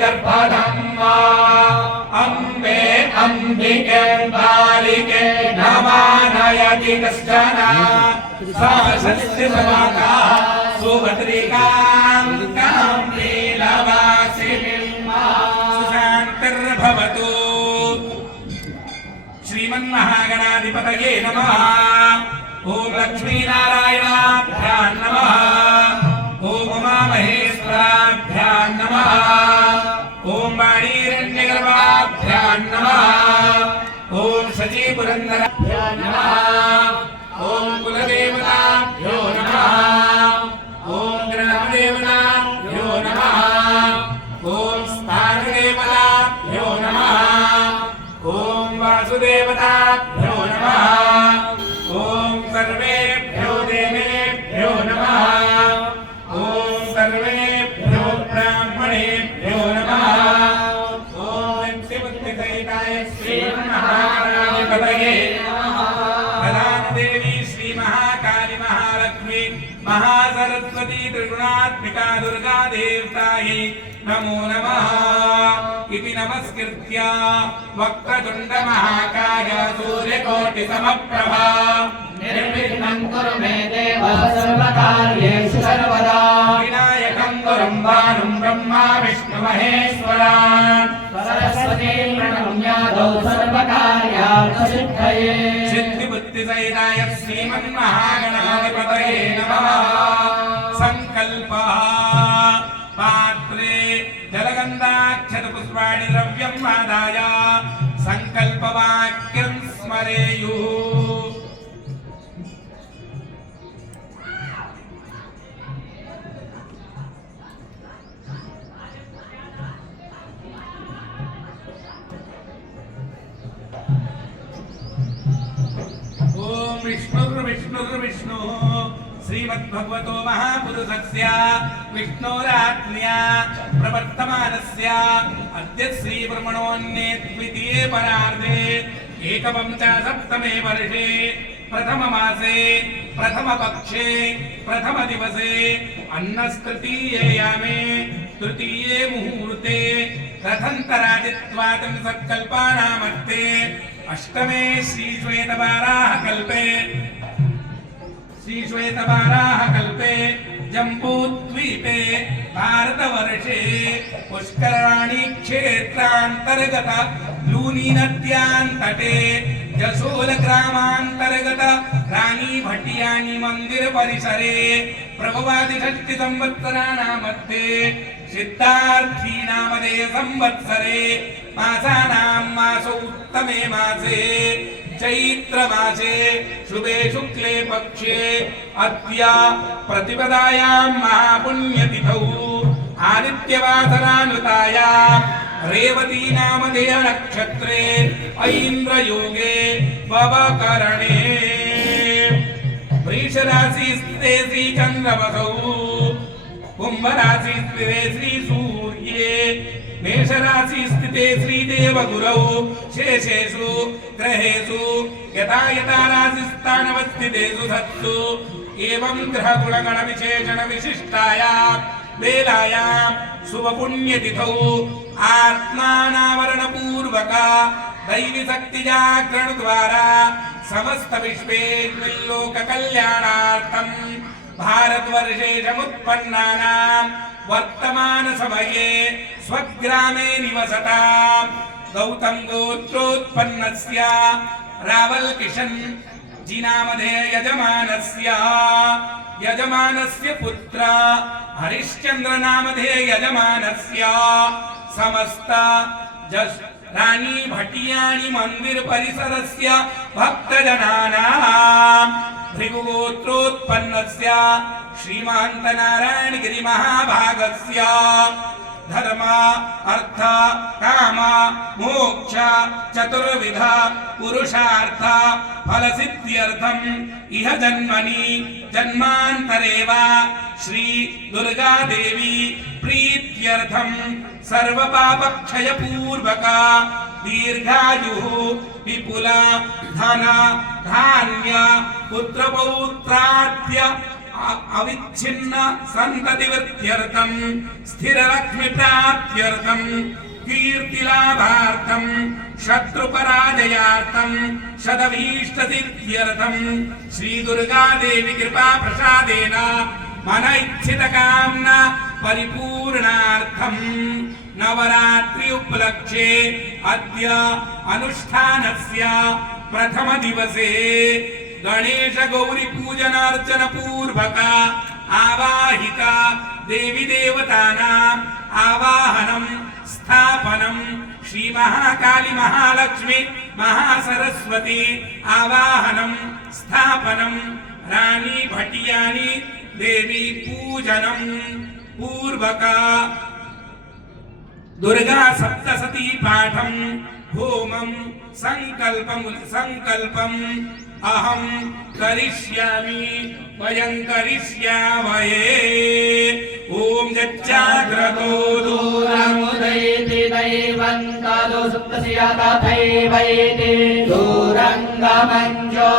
गर्भधम्मा अम्बे अम्बिके बालिके नमानयति कश्चन सहस्रस्य समाका सुभद्रिकां लीलवासिनीं सुशान्तिर्भवतु। श्रीमन्महागणाधिपतये नमः। ओम लक्ष्मीनारायणाभ्यां नमः। ओम उमामहेश्वराभ्यां नमः। ओम वाणीरण्यगर्भाभ्यां नमः। ओम सजीपुरन्दराभ्यां नमः। ओम कुलदेवताभ्यो नमः। ओम ग्रामदेवताभ्यो नमः। ओम स्थानदेवताभ्यो नमः। ओम वासुदेवताभ्यो नमः। ओम सर्वेभ्यो देवेभ्यो नमः। ओम सर्वेभ्यो ब्राह्मणेभ्यो नमः। ओम शिवसहिताय श्रीमन्महागणाधिपतये नमः। प्रधानदेवी श्री महाकाली महालक्ष्मी महासरस्वती त्रिगुणात्मिका दुर्गा देवतायै नमो नमः। इति नमस्कृत्य वक्रतुण्ड महाकाय सूर्यकोटि समप्रभा निर्विघ्नं कुरु मे देव सर्वकार्येषु सर्वदा। विनायकं गुरुं भानुं ब्रह्मा विष्णु महेश्वरान् सरस्वतीं प्रणम्यादौ सर्वकार्यार्थसिद्धये। सिद्धिबुद्धिसहिताय श्रीमन्महागणाधिपतये नमः। संकल्पः पात्रे जलगन्धाक्षतपुष्पाणि द्रव्यं आदाय संकल्पवाक्यं स्मरेयुः। ओम विष्णुर्विष्णुर्विष्णु श्रीमद्भगवतो महापुरुषस्य विष्णोराज्ञया प्रवर्तमानस्य अद्य श्रीब्रह्मणोऽन्ये द्वितीये परार्धे एकपञ्चाशत्तमे वर्षे प्रथममासे प्रथमपक्षे प्रथमदिवसे अन्नस्तृतीययामे तृतीये मुहूर्ते रथन्तरादित्वात्रिंशत्कल्पानामर्थे अष्टमे श्रीश्वेतवाराहकल्पे जम्बूद्वीपे भारतवर्षे पुष्कराणि क्षेत्रान्तर्गत लूनीनद्यान्तटे जसोलग्रामान्तर्गत रानी भटियानी मंदिर परिसरे प्रभवादिषष्टि संवत्सराणामध्ये सिद्धार्थी नामधेय संवत्सरे मासानां मासो उत्तमे मासे चैत्र मासे शुभे शुक्ले पक्षे अद्य प्रतिपदायां महापुण्यतिथौ आदित्यवासरानुतायां रेवती नामधेय नक्षत्रे ऐन्द्रयोगे पवकरणे वृषराशि स्थिते श्री चन्द्रवसौ कुंभराशि स्थिते श्री सूर्ये मेषराशि स्थिते श्री देवगुरौ शेषेषु ग्रहेषु यथा यथा राशिस्थानवस्थितेषु सत्सु एवं ग्रहगुणगण विशेषण विशिष्टायां वेलायां शुभपुण्यतिथौ आत्मानावरणपूर्वक दैवी शक्ति जागरण द्वारा समस्त विश्वेश्वरलोक कल्याणार्थं भारतवर्षेषमुत्पन्नानां वर्तमान समये स्वग्रामे निवसतां गौतम गोत्रोत्पन्नस्य रावल किशन जी नामधेय यजमानस्य पुत्र हरिश्चंद्र नामधेय यजमानस्य समस्त रानी भटियानी मंदिर परिसरस्य भक्तजनानां भृगुगोत्रोत्पन्नस्य श्रीमन्त नारायणगिरि महाभागस्य धर्म अर्थ काम मोक्ष चतुर्विध पुरुषार्थ फल सिद्ध्यर्थम इह जन्मनि जन्मांतरे वा श्री दुर्गा देवी प्रीत्यर्थम सर्व पाप क्षय पूर्वक दीर्घायु विपुल धन धान्य पुत्र पौत्राद्य अविच्छिन्न सन्ततिवृद्ध्यर्थं स्थिरलक्ष्मीप्राप्त्यर्थं कीर्तिलाभार्थं शत्रुपराजयार्थं शतभीष्टसिद्ध्यर्थं श्रीदुर्गादेवी कृपाप्रसादेन मन इच्छितकामना परिपूर्णार्थं नवरात्रि उपलक्ष्ये अद्य अनुष्ठानस्य प्रथम दिवसे गणेश गौरी पूजनार्चन पूर्वक आवाहित देवी देवतानां आवाहनं स्थापनं श्री महाकाली महालक्ष्मी महासरस्वती आवाहनं स्थापनं रानी भटियानी देवी पूजनं पूर्वक दुर्गा सप्तशती पाठं होमं संकल्पम् अहं करिष्यामि वयं करिष्यामहे ॐ जच्चाग्रतो दूरमुदैति दैवं कालो सुप्तस्य तथैवैति दूरङ्गमञ्जो